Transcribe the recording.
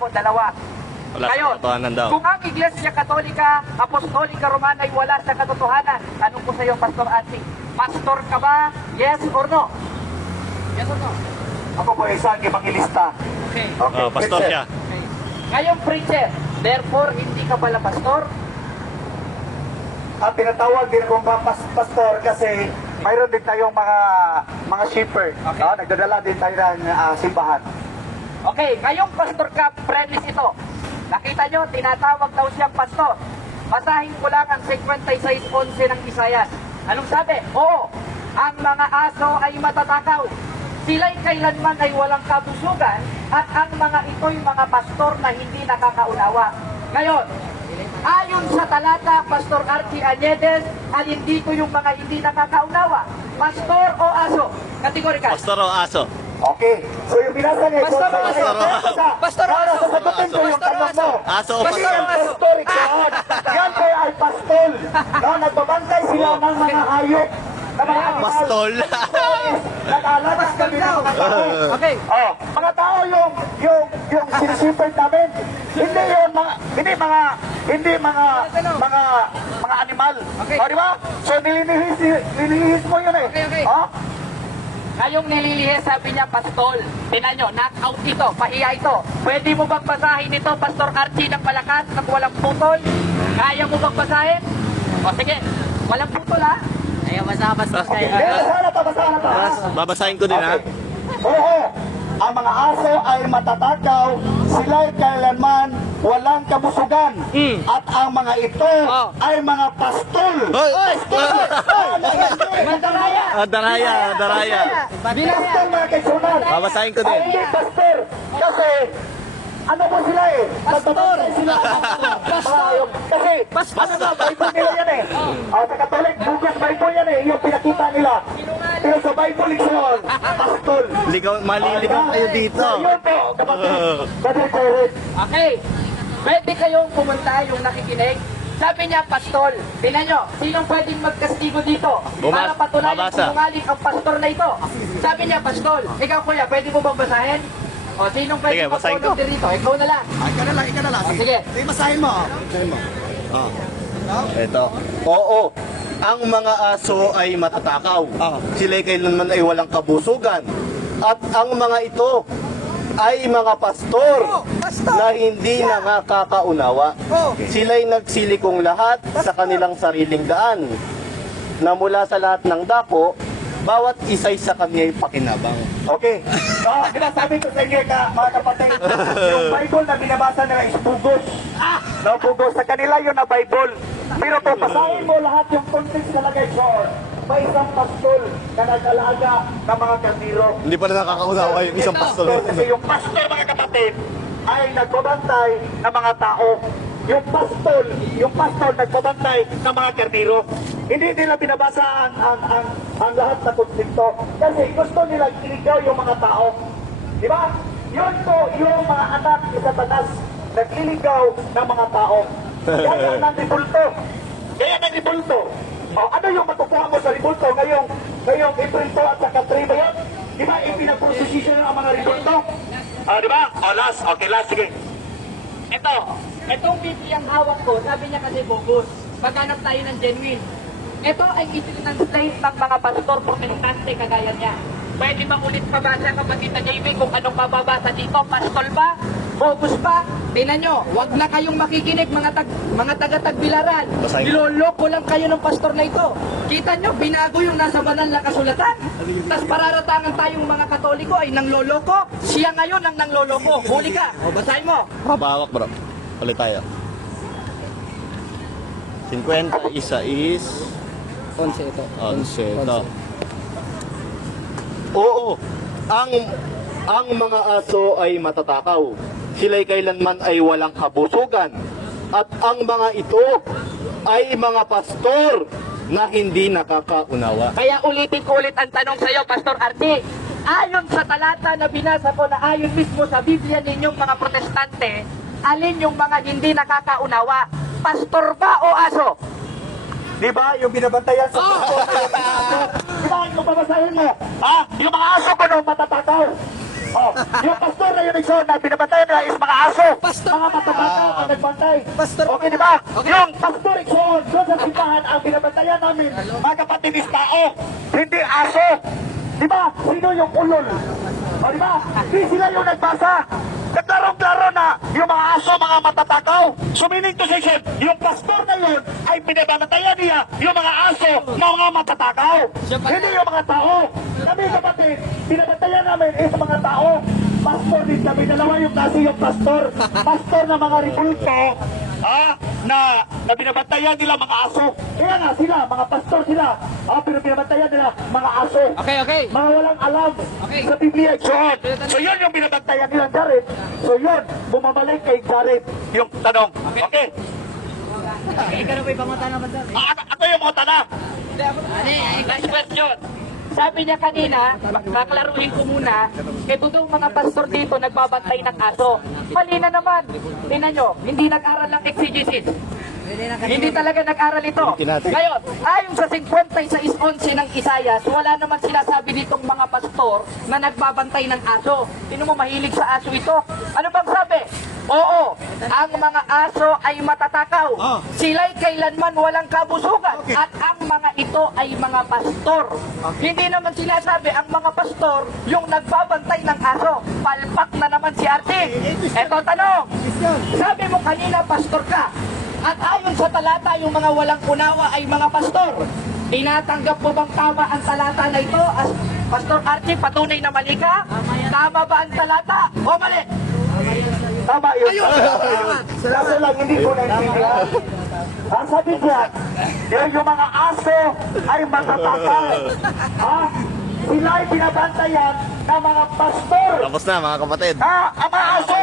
po, dalawa. Wala sa Ngayon, katotohanan daw. kung ang Iglesia Katolika, Apostolika Romana ay wala sa katotohanan, tanong ko sa iyo, Pastor Ansi, pastor ka ba? Yes or no? Yes or no? Ako po isang evangelista. Okay. Okay, Pastor preacher. siya. Okay. Ngayong preacher, therefore, hindi ka pala pastor? Ang tinatawag din akong pastor kasi mayroon din tayong mga shepherd. Okay. No? Nagdadala din tayo ng simbahan. Okay, ngayong pastor ka, premise ito. Nakita nyo, tinatawag daw siyang pastor. Basahin ko lang ang 56:11 ng Isayas. Anong sabi? Oo, ang mga aso ay matatakaw. Sila'y kailanman ay walang kabusugan at ang mga ito'y mga pastor na hindi nakakaunawa. Ngayon, ayon sa talata, Pastor Archie Añedes, alin dito yung mga hindi nakakaunawa? Pastor o aso? Kategorikal. Pastor o aso? Okay. So yung binasa niya, Pastor, Pastor, para sasagutin ko yung tanong mo. Aso o Kasi pastor? ang pastorik doon, yan kaya ay pastol. No, nagbabantay sila ng mga hayop. Ng mga animal. Pastol. Nag-alagas kami ng mga tao. Okay. Oh, mga tao yung sinisiperd namin. Hindi yun mga animal. Okay. O, di ba? So nililihis mo yun eh. Okay. Oh? Kayong nililihe, sabi niya, pastol. Tinan nyo, knockout ito, pahiya ito. Pwede mo bang basahin ito, Pastor Archie, ng malakas, ng walang putol? Kaya mo bang basahin? O sige, walang putol ha? Ayaw, basa, Pastor. Okay. Basahan na to. Babasahin ko din ha. Oo, ang mga aso ay matatakaw, sila'y kailanman walang kabusugan. At ang mga ito ay mga pastol. Hoy! Mandaraya! Daraya. Pastol mga kaisunod. Babasahin ko din. Ay, hindi pastor. Kasi, ano po sila eh? Pastor! Sila. Kasi, ano na, Bible nila yan eh. Sa Katolik, bukas Bible yan eh. Yung pinakita nila. Pero sa Bible, yun, pastol. Maliligaw kayo dito. So, yun po, kapatid. Brother Jared. Okay, pwede kayong pumunta yung nakikinig. Sabi niya, pastol. Tingnan nyo, sinong pwedeng magkastigo dito? Para patunayan Babasa. sinungaling ang pastor na ito. Sabi niya, pastol. Ikaw kuya, pwede mo bang basahin? O, sinong Sige, pwede basahin ko. mag-follow dito? Ikaw na lang. Ikaw na lang. Sige. Sige, basahin mo. Ito. Oo. Ang mga aso ay matatakaw. Sila'y kailanman ay walang kabusugan. At ang mga ito ay mga pastor na hindi nakakaunawa. Sila'y nagsilikong lahat sa kanilang sariling daan, na mula sa lahat ng dako, bawat isa'y sa kanya'y pakinabang. Okay. So, sinasabi ko sa inyo, mga kapatid, yung Bible na binabasa nila is pugos. No, pugos. Sa kanila yun na Bible. Pero kung basahin mo lahat yung context na lagay doon, may isang pastol na nag-alaga ng mga kandiro. Hindi pa na nakakaunawa yung isang pastor. Kasi yung pastor, mga kapatid, ay nagbabantay ng mga tao. Yung pastor nagbabantay ng mga kardiro. Hindi nila binabasa ang lahat na konflikto. Kasi gusto nila iligaw yung mga tao. Di ba? Yun po yung mga anak ni Satanas nagliligaw ng mga tao. Kaya ng ribulto. O, ano yung matukuha mo sa ribulto ngayong April 2 at saka 3 ba yun? Di ba ipinag-prosesisyon ang mga ribulto? Di ba? Last. Okay, last. Sige. Itong Bibliang hawak ko, sabi niya kasi bogus. Maghanap tayo ng genuine. Ito ay itinanslate ng mga pastor protestante kagaya niya. Pwede ba ulit pabasa kapatid na JB kung anong mababasa dito? Pastol ba? Bogus pa? Tingnan nyo, wag na kayong makikinig mga taga-Tagbilaran. Basahin. Niloloko lang kayo ng pastor na ito. Kita nyo, binago yung nasa banal na kasulatan. Tapos pararatangan tayong mga Katoliko ay nangloloko. Siya ngayon ang nangloloko. Huli ka. O, basahin mo. Mabawak bro. Ulit tayo. 50 isa is 11 ito. 11 ito. Oo. Ang mga aso ay matatakaw. Sila'y kailanman ay walang kabusugan. At ang mga ito ay mga pastor na hindi nakakaunawa. Kaya ulitin ko ulit ang tanong sa iyo, Pastor Archie. Ayon sa talata na binasa ko na ayon mismo sa Biblia ninyong mga protestante, alin yung mga hindi nakakaunawa? Pastor ba o aso? Di ba? Yung binabantayan sa pastor. Di ba? Yung babasahin mo. Yung mga aso ko nung matatakaw. Oh, yung pastor na yun na binabantayan nila is mga aso. Pastor Mga matabata ang nagbantay. Pastor Okay, di ba? Yung pastor Ikson, doon sa simbahan, ang binabantayan namin, mga kapatid is tao, hindi aso. Di ba? Sino yung ulol? O di ba? Di sila yung nagbasa. Naglarong-klaro na yung mga aso, mga matatakaw. So meaning to say, Chef, yung pastor na yun ay binabantayan niya yung mga aso na mga matatakaw. Hindi yung mga tao. Kami kapatid, binabantayan namin is mga tao. Pastor din kami, dalawa yung kasi yung pastor. Pastor na mga rebulto, na binabantayan nila mga aso. Kaya nga sila, mga pastor sila. Pero binabantayan nila mga aso. Okay. Mga walang alam sa Biblia, John. So yun yung binabantayan nila Jared. So yun, bumabalik kay Jared yung tanong. Okay? Ikaw na ba ibang mata naman sir? Ako yung mga tanong. Last question. Sabi niya kanina, kaklaruhin ko muna, kay budong mga pastor dito nagbabantay ng aso. Mali na naman. Tingnan nyo, hindi nag-aral ng exegesis. Hindi talaga nag-aral ito. Ngayon, ayon sa 56:11 ng Isayas, wala naman sinasabi ditong mga pastor na nagbabantay ng aso. Sino mo mahilig sa aso ito? Ano bang sabi? Oo, ang mga aso ay matatakaw. Sila'y kailanman walang kabusugan. At ang mga ito ay mga pastor. Hindi naman sinasabi ang mga pastor yung nagbabantay ng aso. Palpak na naman si Artie. Eto tanong, sabi mo kanina pastor ka. At ayon sa talata, yung mga walang unawa ay mga pastor. Tinatanggap mo bang tama ang talata na ito? As Pastor Archie, patunay na mali ka? Tama ba ang talata o mali? Tama yun. Kaso lang hindi ko naintindihan. Ang sabi diyan, yung mga aso ay matatakaw. Sila ay binabantayan ng mga pastor. Tapos na mga kapatid. Ang mga aso,